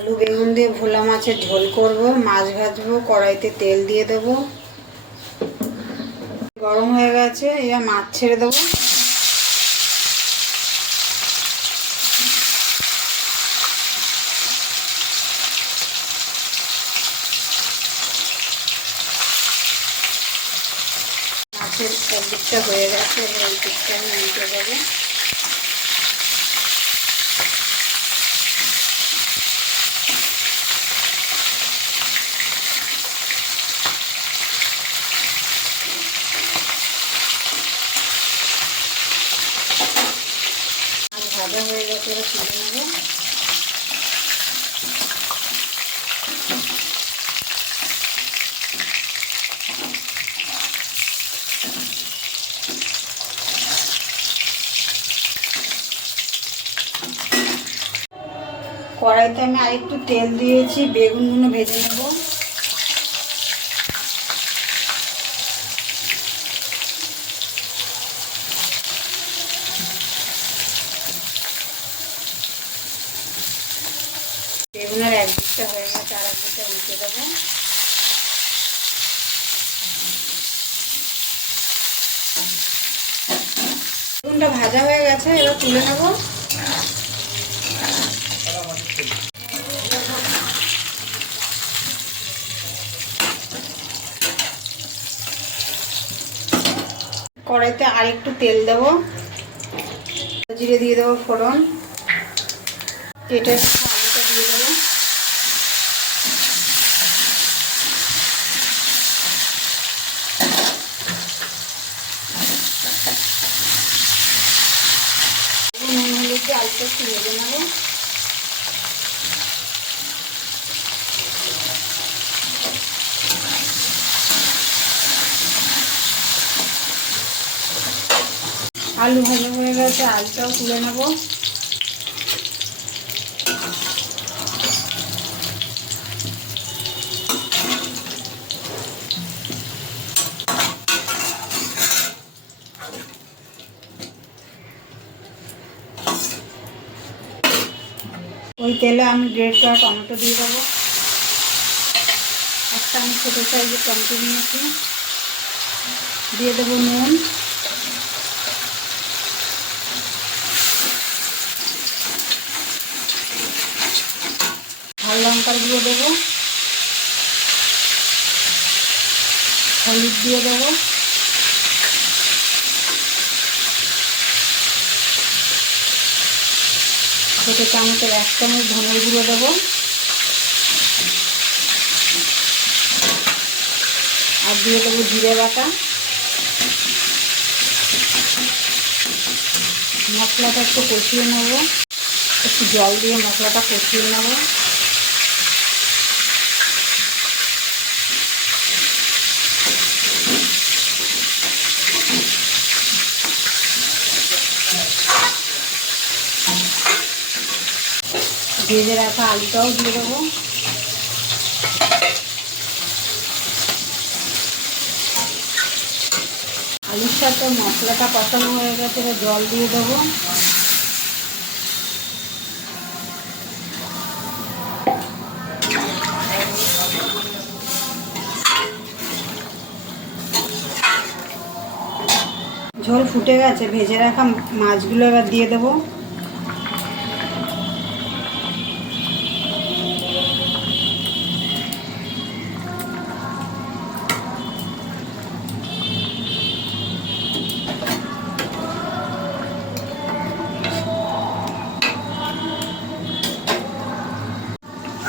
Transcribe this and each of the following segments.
আলু বেগুন দিয়ে ভোলা মাছের ঝোল করব, মাছ ভাজবো, কড়াইতে তেল দিয়ে দেবো। গরম হয়ে গেছে, এবার মাছ ছেড়ে দেবো। মাছের একদিকটা হয়ে গেছে, এবার এই দিকটা আমি উল্টে ভাজা হয়ে গেছে এবার তুলে নেব। কড়াইতে আমি আরেকটু তেল দিয়েছি বেগুনগুলো ভেজে নেব। বেগুনের এক দিকটা হয়ে গেছে, আর এক দিকটা উল্টে দেবো। বেগুনটা ভাজা হয়ে গেছে, এবার তুলে নেব। কড়াইতে আরেকটু তেল দেবো। জিরে দিয়ে দেবো ফোড়ন। আলুটা দিয়ে দেবো। নেব। আলু ভালো হয়ে গেছে আলুটাও তুলে নেব। ওই তেলে আমি দেড় করা টমেটো দিয়ে দেবো। একটা আমি ছোটো সাইজের টমেটো নিয়েছি। দিয়ে দেবো নুন। ঝাল লঙ্কার গুঁড়ো দেবো। হলুদ দিয়ে দেবো। ছোটো চামচের এক চামচ ধনের গুঁড়ো দেবো। আর দিয়ে দেবো জিরে বাটা। মশলাটা একটু কষিয়ে নেব। একটু জল দিয়ে মশলাটা কষিয়ে নেব। ভেজে রাখা আলুটাও দিয়ে দেবো। আলুর সাথে মশলাটা কষানো হয়ে গেছে জল দিয়ে দেবো। ঝোল ফুটে গেছে, ভেজে রাখা মাছগুলো এবার দিয়ে দেবো।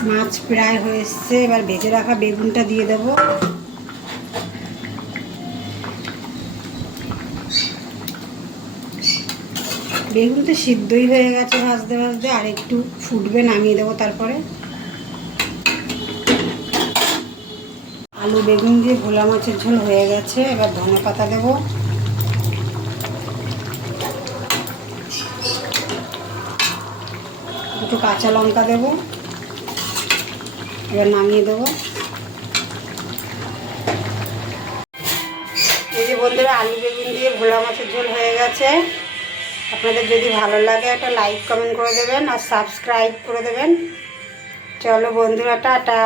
মাছ প্রায় হয়ে এসছে। এবার ভেজে রাখা বেগুনটা দিয়ে দেবো। বেগুন তো সিদ্ধই হয়ে গেছে ভাজতে ভাজতে, আর একটু ফুটবে, নামিয়ে দেবো তারপরে। আলু বেগুন দিয়ে ভোলা মাছের ঝোল হয়ে গেছে, এবার ধনে পাতা দেবো। একটু কাঁচা লঙ্কা দেবো। এবার নামিয়ে দেবো। এই যে বন্ধুরা, আলু বেগুন দিয়ে ভোলা মাছের ঝোল হয়ে গেছে। আপনাদের যদি ভালো লাগে একটা লাইক, কমেন্ট করে দেবেন আর সাবস্ক্রাইব করে দেবেন। চলো বন্ধুরা, টাটা।